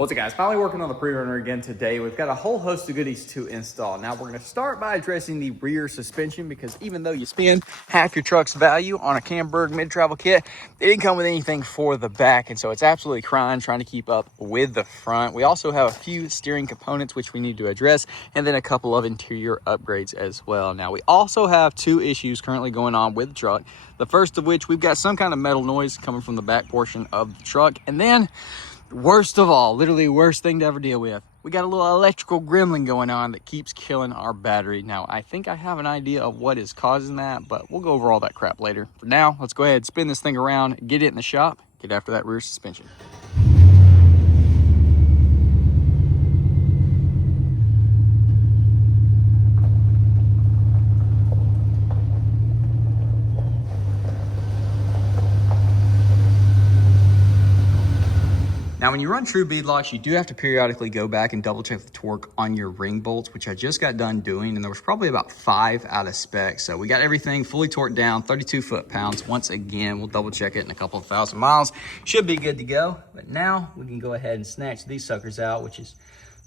What's up, guys? Finally working on the pre-runner again today. We've got a whole host of goodies to install. Now we're going to start by addressing the rear suspension, because even though you spend half your truck's value on a Camberg mid-travel kit, it didn't come with anything for the back, and so it's absolutely trying to keep up with the front. We also have a few steering components which we need to address, and then a couple of interior upgrades as well. Now we also have two issues currently going on with the truck. The first of which, we've got some kind of metal noise coming from the back portion of the truck, and then worst of all, literally worst thing to ever deal with, we got a little electrical gremlin going on that keeps killing our battery. Now, I think I have an idea of what is causing that, but we'll go over all that crap later. For now, let's go ahead, spin this thing around, get it in the shop, get after that rear suspension. Now, when you run true bead locks, you do have to periodically go back and double check the torque on your ring bolts, which I just got done doing, and there was probably about 5 out of spec. So we got everything fully torqued down, 32 foot-pounds. Once again, we'll double check it in a couple of thousand miles. Should be good to go. But now we can go ahead and snatch these suckers out, which is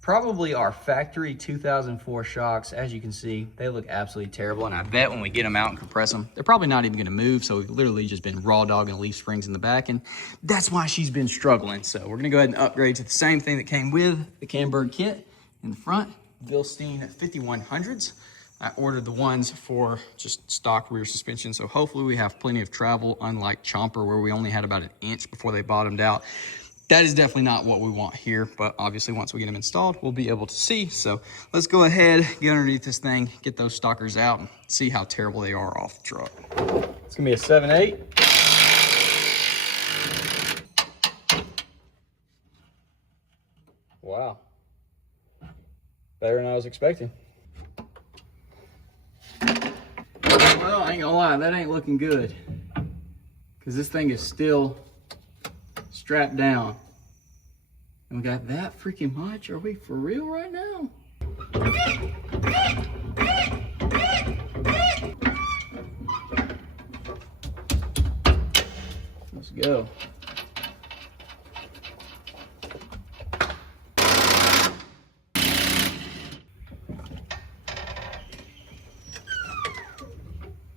probably our factory 2004 shocks. As you can see, they look absolutely terrible, and I bet when we get them out and compress them, they're probably not even gonna move, so we've literally just been raw dogging leaf springs in the back, and that's why she's been struggling. So we're gonna go ahead and upgrade to the same thing that came with the Camberg kit. In the front, Bilstein 5100s. I ordered the ones for just stock rear suspension, so hopefully we have plenty of travel, unlike Chomper, where we only had about 1 inch before they bottomed out. That is definitely not what we want here, but obviously once we get them installed, we'll be able to see. So let's go ahead, get underneath this thing, get those stalkers out, and see how terrible they are off the truck. It's gonna be a 7.8. Wow. Better than I was expecting. Well, I ain't gonna lie, that ain't looking good, because this thing is still strapped down. And we got that freaking much? Are we for real right now? Let's go.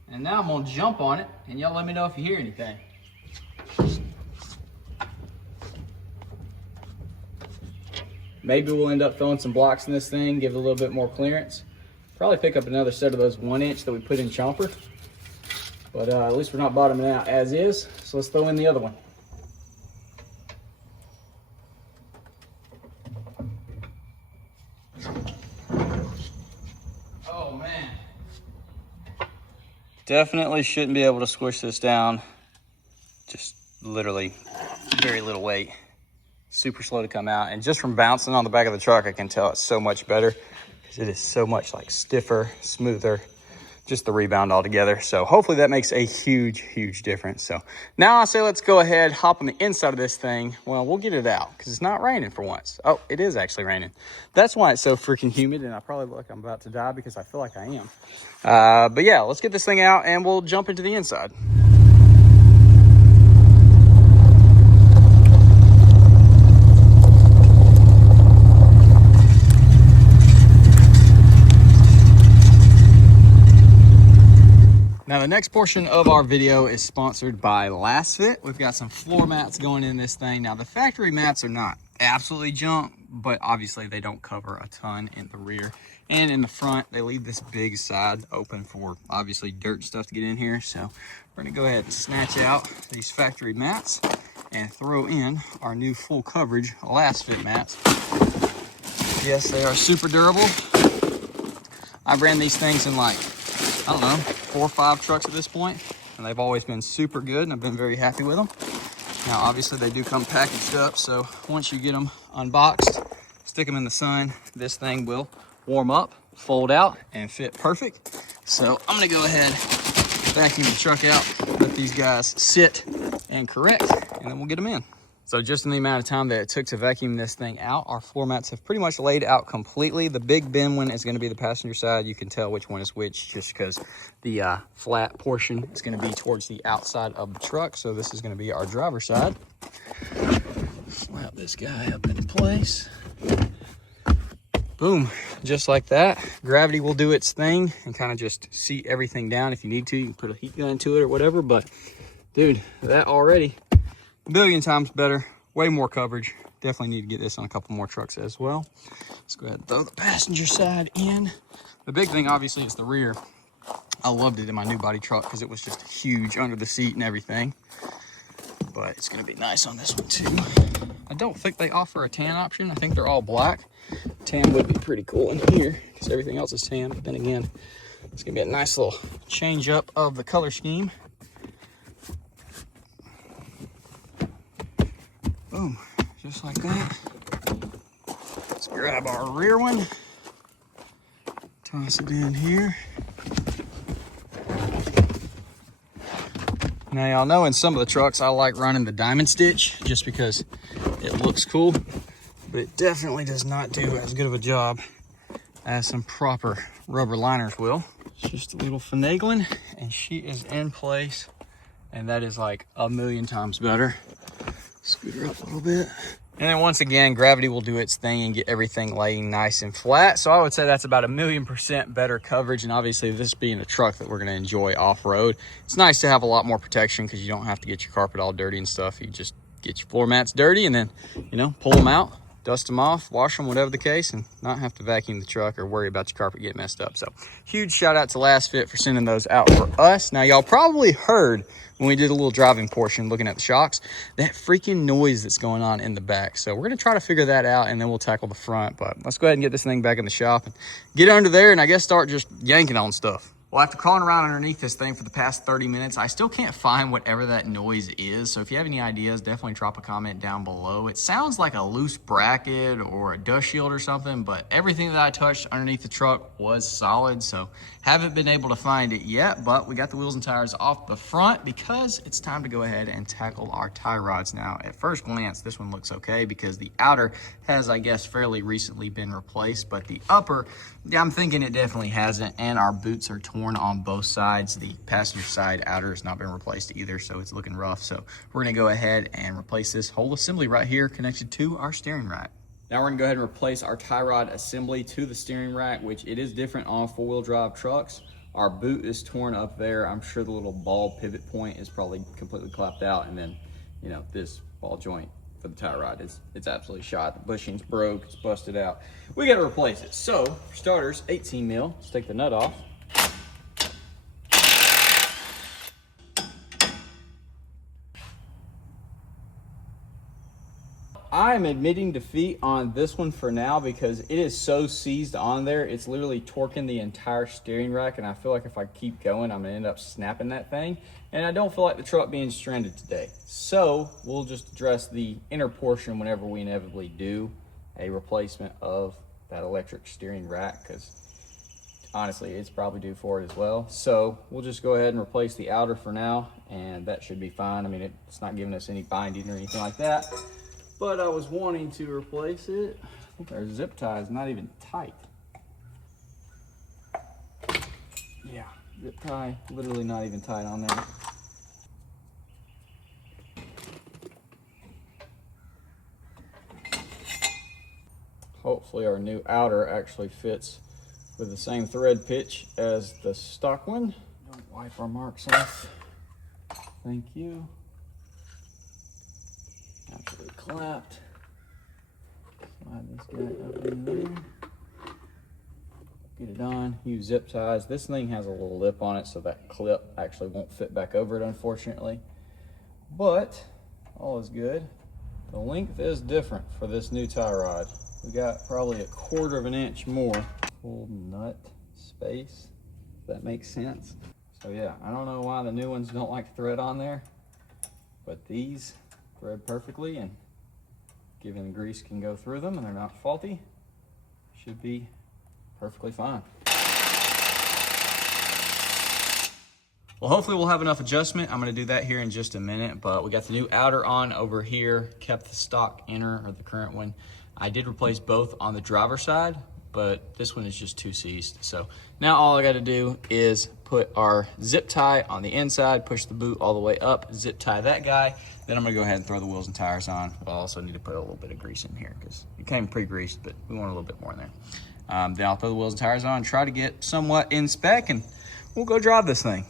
And now I'm gonna jump on it, and y'all let me know if you hear anything. Maybe we'll end up throwing some blocks in this thing, give it a little bit more clearance. Probably pick up another set of those 1 inch that we put in Chomper. But at least we're not bottoming out as is. So let's throw in the other one. Oh man. Definitely shouldn't be able to squish this down. Just literally very little weight. Super slow to come out, and just from bouncing on the back of the truck, I can tell it's so much better, because it is so much like stiffer, smoother, just the rebound altogether. So hopefully that makes a huge difference. So now I say let's go ahead, hop on the inside of this thing. Well, we'll get it out because it's not raining for once. Oh, it is actually raining. That's why it's so freaking humid, and I probably look like I'm about to die, because I feel like I am. But yeah, let's get this thing out and we'll jump into the inside. Now, the next portion of our video is sponsored by Last Fit. We've got some floor mats going in this thing. Now, the factory mats are not absolutely junk, but obviously they don't cover a ton in the rear. And in the front, they leave this big side open for obviously dirt and stuff to get in here. So we're gonna go ahead and snatch out these factory mats and throw in our new full coverage Last Fit mats. Yes, they are super durable. I've ran these things in like, I don't know, 4 or 5 trucks at this point, and they've always been super good, and I've been very happy with them. Now, obviously, they do come packaged up, so once you get them unboxed, stick them in the sun, this thing will warm up, fold out, and fit perfect. So I'm gonna go ahead, vacuum the truck out, let these guys sit and correct, and then we'll get them in. So just in the amount of time that it took to vacuum this thing out, our floor mats have pretty much laid out completely. The big bin one is going to be the passenger side. You can tell which one is which just because the flat portion is going to be towards the outside of the truck. So this is going to be our driver's side. Slap this guy up in place. Boom, just like that. Gravity will do its thing and kind of just seat everything down. If you need to, you can put a heat gun to it or whatever, but dude, that already a billion times better, way more coverage. Definitely need to get this on a couple more trucks as well. Let's go ahead and throw the passenger side in. The big thing obviously is the rear. I loved it in my new body truck because it was just huge under the seat and everything, but it's gonna be nice on this one too. I don't think they offer a tan option. I think they're all black. Tan would be pretty cool in here because everything else is tan, but then again, it's gonna be a nice little change up of the color scheme. Boom, just like that. Let's grab our rear one, toss it in here. Now y'all know in some of the trucks I like running the diamond stitch just because it looks cool, but it definitely does not do as good of a job as some proper rubber liners will. It's just a little finagling and she is in place, and that is like a million times better. Scoot her up a little bit. And then once again, gravity will do its thing and get everything laying nice and flat. So I would say that's about 1,000,000% better coverage. And obviously this being a truck that we're gonna enjoy off-road, it's nice to have a lot more protection because you don't have to get your carpet all dirty and stuff. You just get your floor mats dirty and then, you know, pull them out, dust them off, wash them, whatever the case, and not have to vacuum the truck or worry about your carpet getting messed up. So huge shout out to Last Fit for sending those out for us. Now y'all probably heard when we did a little driving portion looking at the shocks, that freaking noise that's going on in the back. So we're gonna try to figure that out and then we'll tackle the front. But let's go ahead and get this thing back in the shop and get under there and I guess start just yanking on stuff. Well, after crawling around underneath this thing for the past 30 minutes, I still can't find whatever that noise is. So if you have any ideas, definitely drop a comment down below. It sounds like a loose bracket or a dust shield or something, but everything that I touched underneath the truck was solid. So haven't been able to find it yet, but we got the wheels and tires off the front because it's time to go ahead and tackle our tie rods. Now, at first glance, this one looks okay because the outer has, I guess, fairly recently been replaced, but the upper, yeah, I'm thinking it definitely hasn't, and our boots are torn on both sides. The passenger side outer has not been replaced either, so it's looking rough. So we're gonna go ahead and replace this whole assembly right here connected to our steering rack. Now we're gonna go ahead and replace our tie rod assembly to the steering rack, which it is different on four-wheel drive trucks. Our boot is torn up there. I'm sure the little ball pivot point is probably completely clapped out, and then, you know, this ball joint for the tie rod it's absolutely shot. The bushing's broke, it's busted out. We gotta replace it. So for starters, 18 mil, let's take the nut off. I'm admitting defeat on this one for now because it is so seized on there. It's literally torquing the entire steering rack, and I feel like if I keep going, I'm gonna end up snapping that thing. And I don't feel like the truck being stranded today. So we'll just address the inner portion whenever we inevitably do a replacement of that electric steering rack, because honestly, it's probably due for it as well. So we'll just go ahead and replace the outer for now, and that should be fine. I mean, it's not giving us any binding or anything like that. But I was wanting to replace it. I think our zip tie is not even tight. Yeah, zip tie literally not even tight on there. Hopefully our new outer actually fits with the same thread pitch as the stock one. Don't wipe our marks off. Thank you. Actually clapped. Slide this guy up in there. Get it on. Use zip ties. This thing has a little lip on it, so that clip actually won't fit back over it, unfortunately. But all is good. The length is different for this new tie rod. We got probably 1/4 of an inch more. Full nut space, if that makes sense. So yeah, I don't know why the new ones don't like thread on there, but these thread perfectly, and given the grease can go through them and they're not faulty, should be perfectly fine. Well, hopefully we'll have enough adjustment. I'm going to do that here in just a minute, but we got the new outer on over here, kept the stock inner, or the current one. I did replace both on the driver's side, but this one is just 2 seized. So now all I got to do is put our zip tie on the inside, push the boot all the way up, zip tie that guy. Then I'm gonna go ahead and throw the wheels and tires on. We'll also need to put a little bit of grease in here because it came pre-greased, but we want a little bit more in there. Then I'll throw the wheels and tires on, try to get somewhat in spec, and we'll go drive this thing.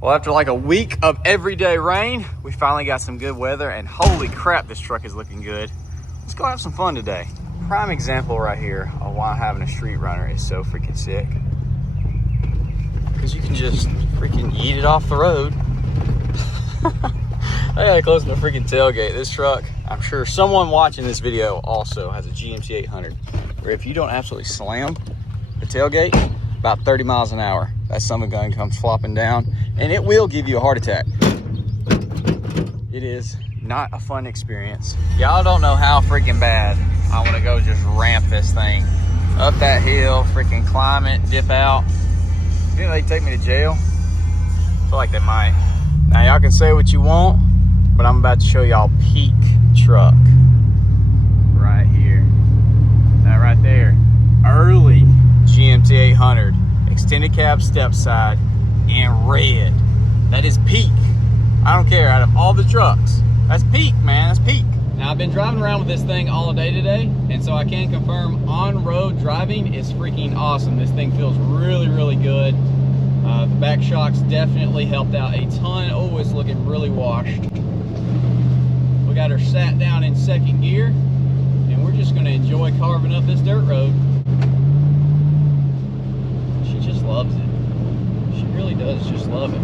Well, after like a week of everyday rain, we finally got some good weather, and holy crap, this truck is looking good. Let's go have some fun today. Prime example right here of why having a street runner is so freaking sick. Because you can just freaking yeet it off the road. I gotta close my freaking tailgate. This truck, I'm sure someone watching this video also has a GMC 800, where if you don't absolutely slam the tailgate, about 30 miles an hour, that son of a gun comes flopping down, and it will give you a heart attack. It is not a fun experience. Y'all don't know how freaking bad I want to go just ramp this thing up that hill, freaking climb it, dip out. You think they take me to jail? I feel like they might. Now y'all can say what you want, but I'm about to show y'all peak truck right here. That right there, early GMC 800, extended cab, step side, and red. That is peak. I don't care, out of all the trucks, that's peak, man, that's peak. Now I've been driving around with this thing all day today, and so I can confirm on-road driving is freaking awesome. This thing feels really, really good. The back shocks definitely helped out a ton. Oh, it's looking really washed. We got her sat down in second gear, and we're just gonna enjoy carving up this dirt road. She just loves it. She really does just love it.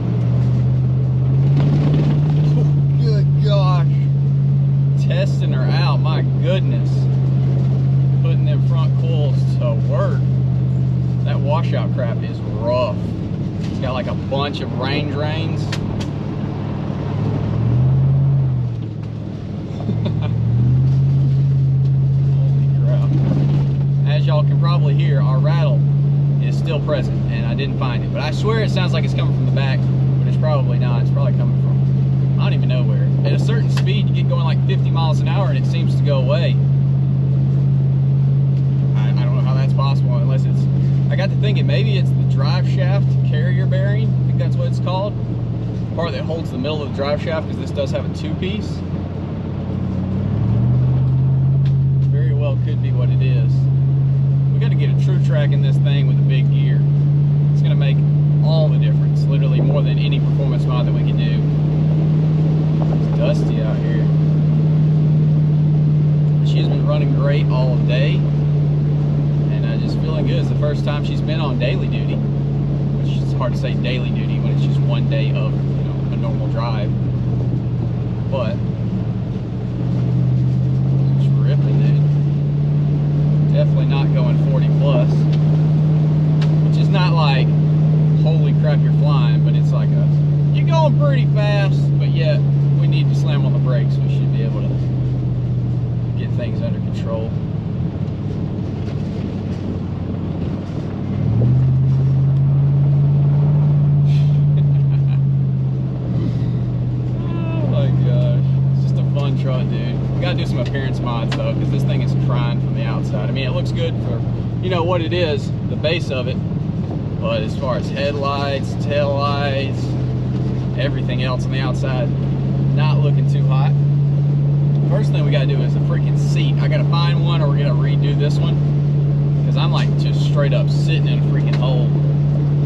Oh, good gosh. Testing her out, my goodness. Putting them front coils to work. That washout crap is rough. It's got like a bunch of rain drains. Holy crap. As y'all can probably hear, our rattle is still present, and I didn't find it. But I swear it sounds like it's coming from the back, but it's probably not. It's probably coming from, I don't even know where. At a certain speed, you get going like 50 miles an hour and it seems to go away. I don't know how that's possible unless it's, I got to thinking maybe it's the drive shaft carrier bearing. I think that's what it's called. The part that holds the middle of the drive shaft, because this does have a 2-piece. Very well could be what it is. We got to get a true track in this thing with a big gear. It's going to make all the difference, literally more than any performance mod that we can do. It's dusty out here. She's been running great all day, and just feeling good. It's the first time she's been on daily duty, which is hard to say daily duty when it's just one day of, you know, a normal drive. But it's ripping, dude. Definitely not going 40 plus, which is not like holy crap you're flying, but it's like a, you're going pretty fast, but yet we need to slam on the brakes. We should be able to get things under control. Oh my gosh, it's just a fun truck, dude. We gotta do some appearance mods though, because this thing is trying from the outside. I mean, it looks good for, you know, what it is, the base of it, but as far as headlights, tail lights, everything else on the outside, not looking too hot. First thing we gotta do is the freaking seat. I gotta find one, or we're gonna redo this one, because I'm like just straight up sitting in a freaking hole.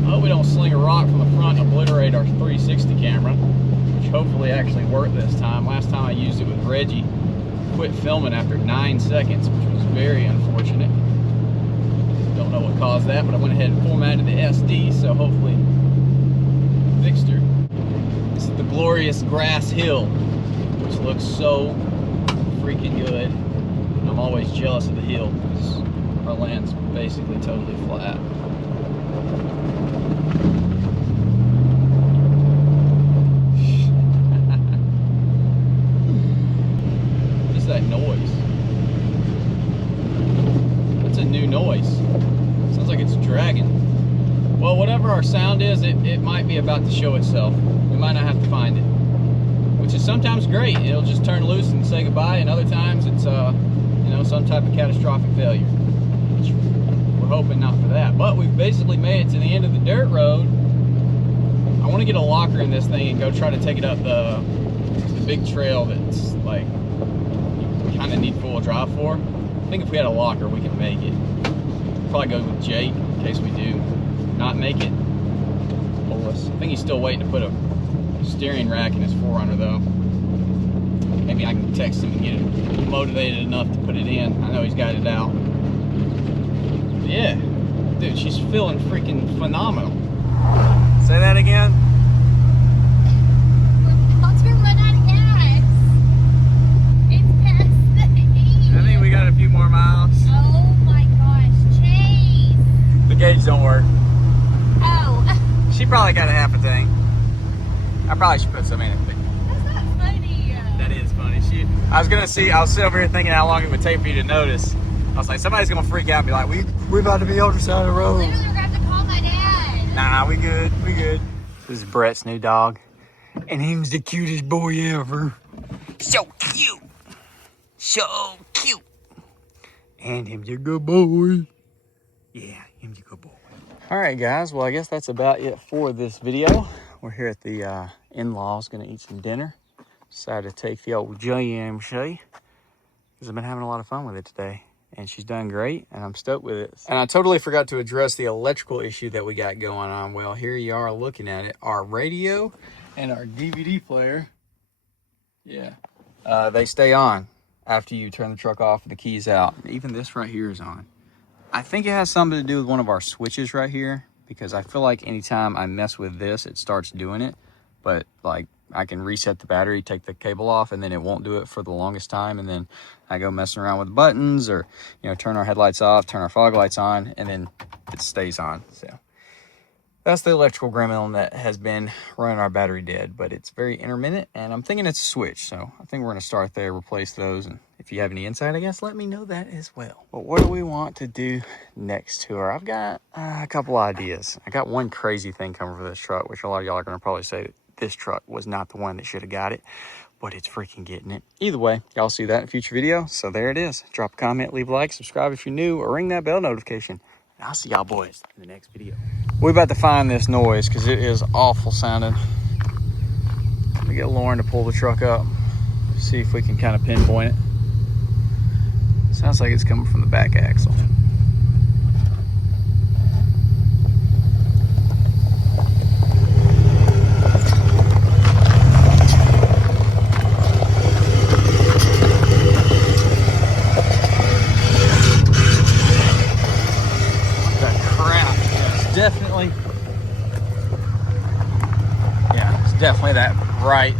I hope we don't sling a rock from the front and obliterate our 360 camera, which hopefully actually worked this time. Last time I used it with Reggie, quit filming after 9 seconds, which was very unfortunate. Don't know what caused that, but I went ahead and formatted the SD, so hopefully it fixed her. This is the glorious grass hill, which looks so freaking good. I'm always jealous of the hill because our land's basically totally flat. What is that noise? noise. Sounds like it's dragging. Well, whatever our sound is, it might be about to show itself. We might not have to find it, which is sometimes great. It'll just turn loose and say goodbye, and other times it's you know, some type of catastrophic failure. Which we're hoping not for that. But we've basically made it to the end of the dirt road. I want to get a locker in this thing and go try to take it up the big trail that's like you kind of need four-wheel drive for. I think if we had a locker, we can make it. Probably go with Jake in case we do not make it. I think he's still waiting to put a steering rack in his 4Runner though. Maybe I can text him and get him motivated enough to put it in. I know he's got it out. But yeah, dude, she's feeling freaking phenomenal. Say that again. We're about to run out of gas. It's past the 8. I think we got a few more miles. Oh my gosh, Chase. The gauge don't work. Oh. She probably got a half a tank. I probably should put some in it. That's not funny. That is funny. I was sit over here thinking how long it would take for you to notice. I was like, somebody's gonna freak out and be like, we're about to be on the side of the road. Literally, we're gonna have to call my dad. Nah, we good. This is Brett's new dog. And he's the cutest boy ever. So cute. So cute. And him's a good boy. Yeah, him's a good boy. All right, guys. Well, I guess that's about it for this video. We're here at the in-laws, gonna eat some dinner. Decided to take the old JMC because I've been having a lot of fun with it today. And she's done great, and I'm stoked with it. And I totally forgot to address the electrical issue that we got going on. Well, here you are looking at it. Our radio and our DVD player, yeah, they stay on after you turn the truck off and the keys out. Even this right here is on. I think it has something to do with one of our switches right here, because I feel like anytime I mess with this, it starts doing it. But like, I can reset the battery, take the cable off, and then it won't do it for the longest time. And then I go messing around with buttons, or, you know, turn our headlights off, turn our fog lights on, and then it stays on. So that's the electrical gremlin that has been running our battery dead, but it's very intermittent, and I'm thinking it's a switch. So I think we're going to start there, replace those. And if you have any insight, I guess, let me know that as well. But what do we want to do next to her? I've got a couple ideas. I got one crazy thing coming for this truck, which a lot of y'all are going to probably say this truck was not the one that should have got it, but it's freaking getting it. Either way, y'all see that in a future video. So there it is. Drop a comment, leave a like, subscribe if you're new, or ring that bell notification. And I'll see y'all boys in the next video. We're about to find this noise because it is awful sounding. Let me get Lauren to pull the truck up, see if we can kind of pinpoint it. Sounds like it's coming from the back axle. Definitely, yeah, it's definitely that right